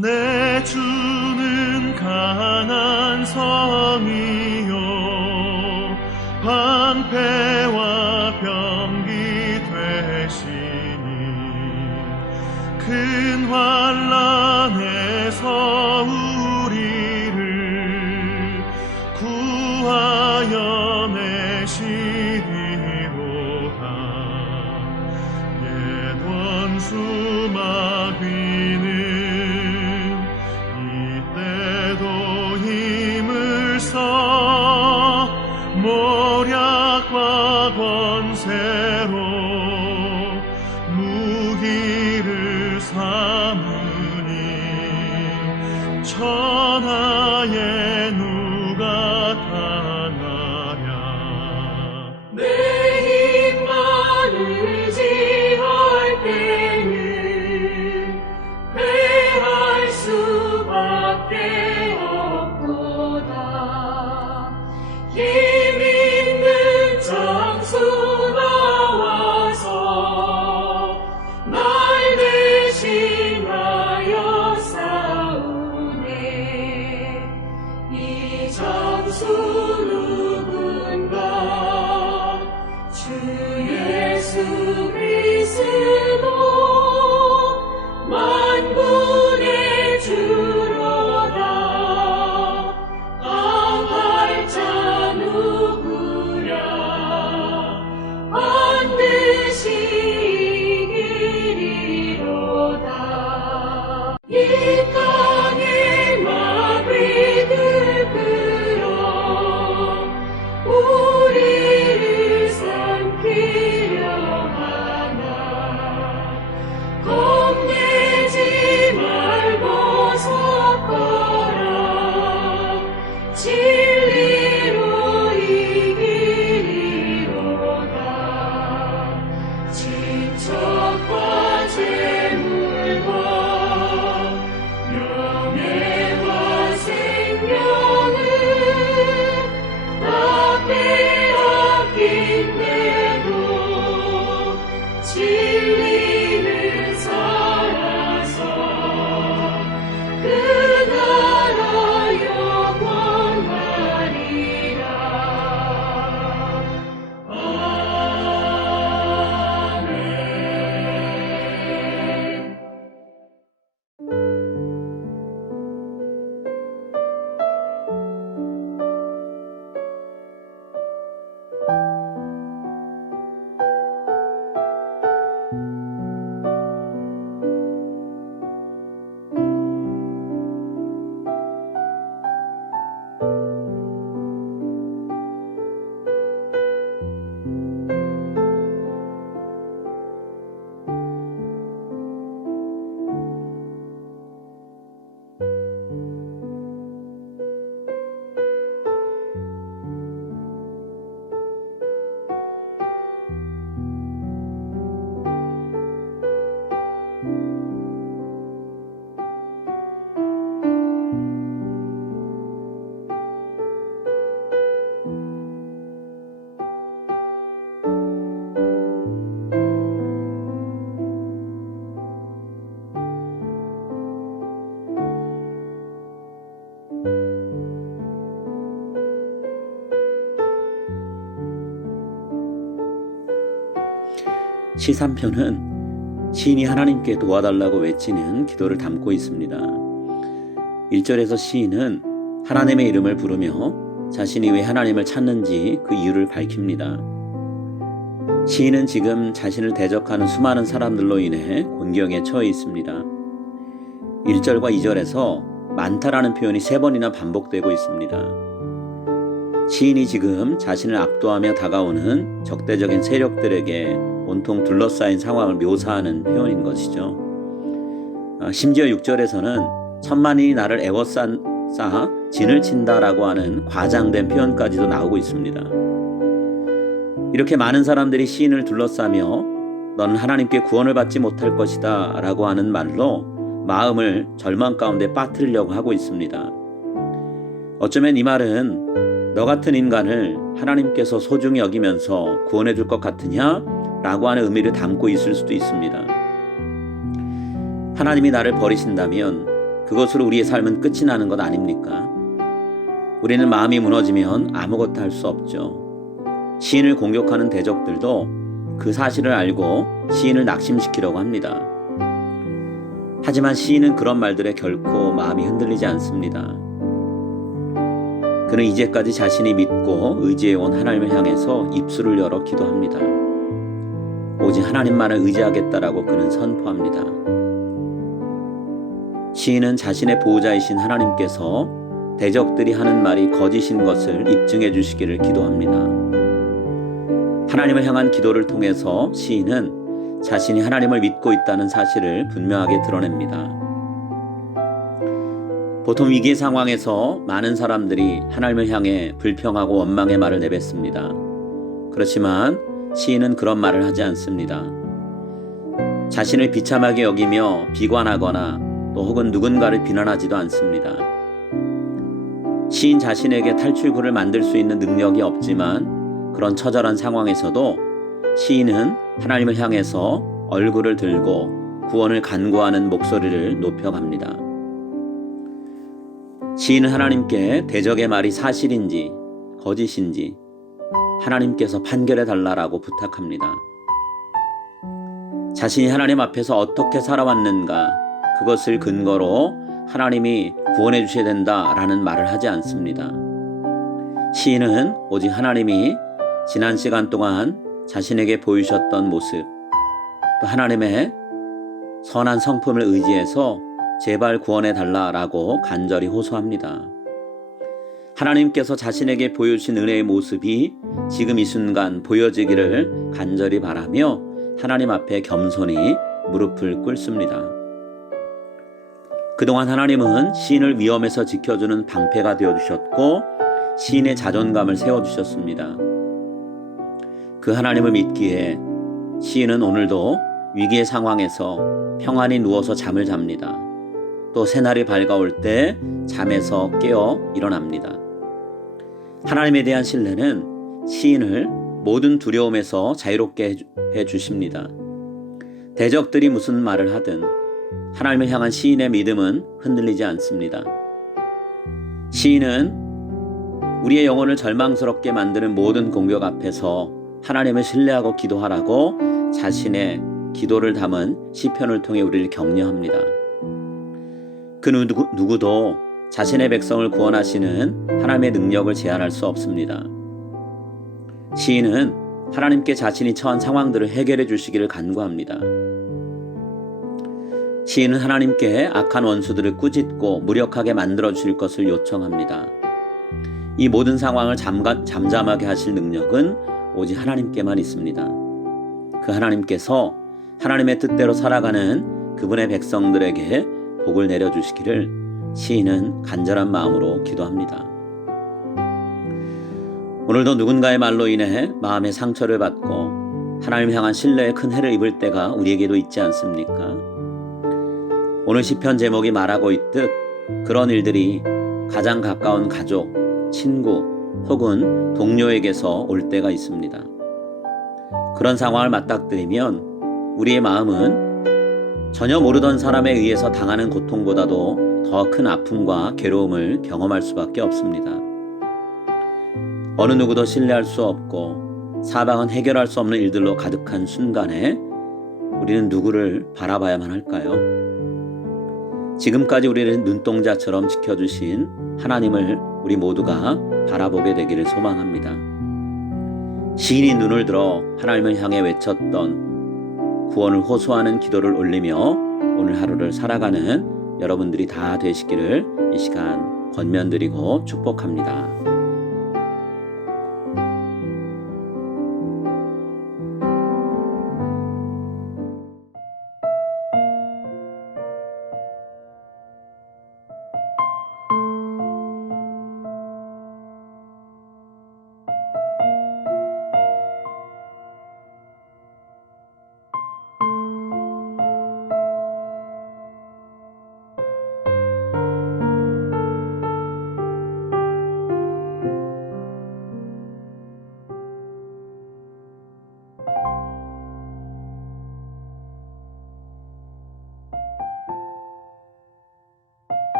내 주는 강한 성이요 방패와 병기 되시니 큰 환난에서 우리를 구하여 내시리로다. 옛 원수 마귀는 이때도 힘을 써 모략과 권세로 무기를 삼으니 천하에 누가 당하랴. 내 힘만을 지할 때는 패할 수밖에 없도다. 힘 있는 장수 나와서 날 대신하여 싸우네. 이 장수 누군가 주 예수 그리스도 만군의 주로다. 강할 자 누구랴. 반드시 이기리로다. 이 땅의 마귀들 끌어 우리를 삼키려 하나. 겁내지 말고 섰거라. 진리로 이기리로다. 친척과 재물과 명예와 생명을 다 빼앗긴데도 진리는 살아서 그 나라 영원하리라. 아멘. 시 3편은 시인이 하나님께 도와달라고 외치는 기도를 담고 있습니다. 1절에서 시인은 하나님의 이름을 부르며 자신이 왜 하나님을 찾는지 그 이유를 밝힙니다. 시인은 지금 자신을 대적하는 수많은 사람들로 인해 곤경에 처해 있습니다. 1절과 2절에서 많다라는 표현이 3번이나 반복되고 있습니다. 시인이 지금 자신을 압도하며 다가오는 적대적인 세력들에게 온통 둘러싸인 상황을 묘사하는 표현인 것이죠. 심지어 6절에서는 천만인이 나를 애워싸 진을 친다라고 하는 과장된 표현까지도 나오고 있습니다. 이렇게 많은 사람들이 시인을 둘러싸며 너는 하나님께 구원을 받지 못할 것이다 라고 하는 말로 마음을 절망 가운데 빠뜨리려고 하고 있습니다. 어쩌면 이 말은 너 같은 인간을 하나님께서 소중히 여기면서 구원해 줄 것 같으냐? 라고 하는 의미를 담고 있을 수도 있습니다. 하나님이 나를 버리신다면 그것으로 우리의 삶은 끝이 나는 것 아닙니까? 우리는 마음이 무너지면 아무것도 할 수 없죠. 시인을 공격하는 대적들도 그 사실을 알고 시인을 낙심시키려고 합니다. 하지만 시인은 그런 말들에 결코 마음이 흔들리지 않습니다. 그는 이제까지 자신이 믿고 의지해온 하나님을 향해서 입술을 열어 기도합니다. 오직 하나님만을 의지하겠다라고 그는 선포합니다. 시인은 자신의 보호자이신 하나님께서 대적들이 하는 말이 거짓인 것을 입증해 주시기를 기도합니다. 하나님을 향한 기도를 통해서 시인은 자신이 하나님을 믿고 있다는 사실을 분명하게 드러냅니다. 보통 위기의 상황에서 많은 사람들이 하나님을 향해 불평하고 원망의 말을 내뱉습니다. 그렇지만 시인은 그런 말을 하지 않습니다. 자신을 비참하게 여기며 비관하거나 또 혹은 누군가를 비난하지도 않습니다. 시인 자신에게 탈출구를 만들 수 있는 능력이 없지만 그런 처절한 상황에서도 시인은 하나님을 향해서 얼굴을 들고 구원을 간구하는 목소리를 높여갑니다. 시인은 하나님께 대적의 말이 사실인지 거짓인지 하나님께서 판결해 달라라고 부탁합니다. 자신이 하나님 앞에서 어떻게 살아왔는가 그것을 근거로 하나님이 구원해 주셔야 된다라는 말을 하지 않습니다. 시인은 오직 하나님이 지난 시간 동안 자신에게 보이셨던 모습, 또 하나님의 선한 성품을 의지해서 제발 구원해 달라라고 간절히 호소합니다. 하나님께서 자신에게 보여주신 은혜의 모습이 지금 이 순간 보여지기를 간절히 바라며 하나님 앞에 겸손히 무릎을 꿇습니다. 그동안 하나님은 시인을 위험에서 지켜주는 방패가 되어주셨고 시인의 자존감을 세워주셨습니다. 그 하나님을 믿기에 시인은 오늘도 위기의 상황에서 평안히 누워서 잠을 잡니다. 또 새날이 밝아올 때 잠에서 깨어 일어납니다. 하나님에 대한 신뢰는 시인을 모든 두려움에서 자유롭게 해주십니다. 대적들이 무슨 말을 하든 하나님을 향한 시인의 믿음은 흔들리지 않습니다. 시인은 우리의 영혼을 절망스럽게 만드는 모든 공격 앞에서 하나님을 신뢰하고 기도하라고 자신의 기도를 담은 시편을 통해 우리를 격려합니다. 그 누구도 자신의 백성을 구원하시는 하나님의 능력을 제한할 수 없습니다. 시인은 하나님께 자신이 처한 상황들을 해결해 주시기를 간구합니다. 시인은 하나님께 악한 원수들을 꾸짖고 무력하게 만들어 주실 것을 요청합니다. 이 모든 상황을 잠잠하게 하실 능력은 오직 하나님께만 있습니다. 그 하나님께서 하나님의 뜻대로 살아가는 그분의 백성들에게 복을 내려주시기를 시인은 간절한 마음으로 기도합니다. 오늘도 누군가의 말로 인해 마음의 상처를 받고 하나님 향한 신뢰에 큰 해를 입을 때가 우리에게도 있지 않습니까? 오늘 시편 제목이 말하고 있듯 그런 일들이 가장 가까운 가족, 친구 혹은 동료에게서 올 때가 있습니다. 그런 상황을 맞닥뜨리면 우리의 마음은 전혀 모르던 사람에 의해서 당하는 고통보다도 더 큰 아픔과 괴로움을 경험할 수밖에 없습니다. 어느 누구도 신뢰할 수 없고 사방은 해결할 수 없는 일들로 가득한 순간에 우리는 누구를 바라봐야만 할까요? 지금까지 우리를 눈동자처럼 지켜주신 하나님을 우리 모두가 바라보게 되기를 소망합니다. 시인이 눈을 들어 하나님을 향해 외쳤던 구원을 호소하는 기도를 올리며 오늘 하루를 살아가는 여러분들이 다 되시기를 이 시간 권면드리고 축복합니다.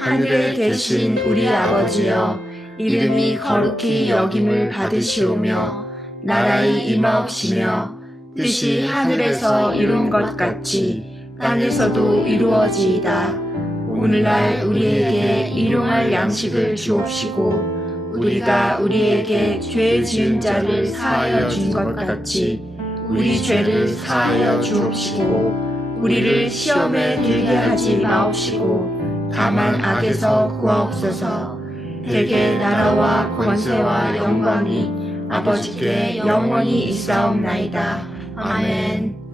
하늘에 계신 우리 아버지여, 이름이 거룩히 여김을 받으시오며 나라의 임하옵시며 뜻이 하늘에서 이룬 것 같이 땅에서도 이루어지이다. 오늘날 우리에게 일용할 양식을 주옵시고 우리가 우리에게 죄 지은 자를 사하여 준 것 같이 우리 죄를 사하여 주옵시고 우리를 시험에 들게 하지 마옵시고 다만 악에서 구하옵소서. 대개 나라와 권세와 영광이 아버지께 영원히 있사옵나이다. 아멘.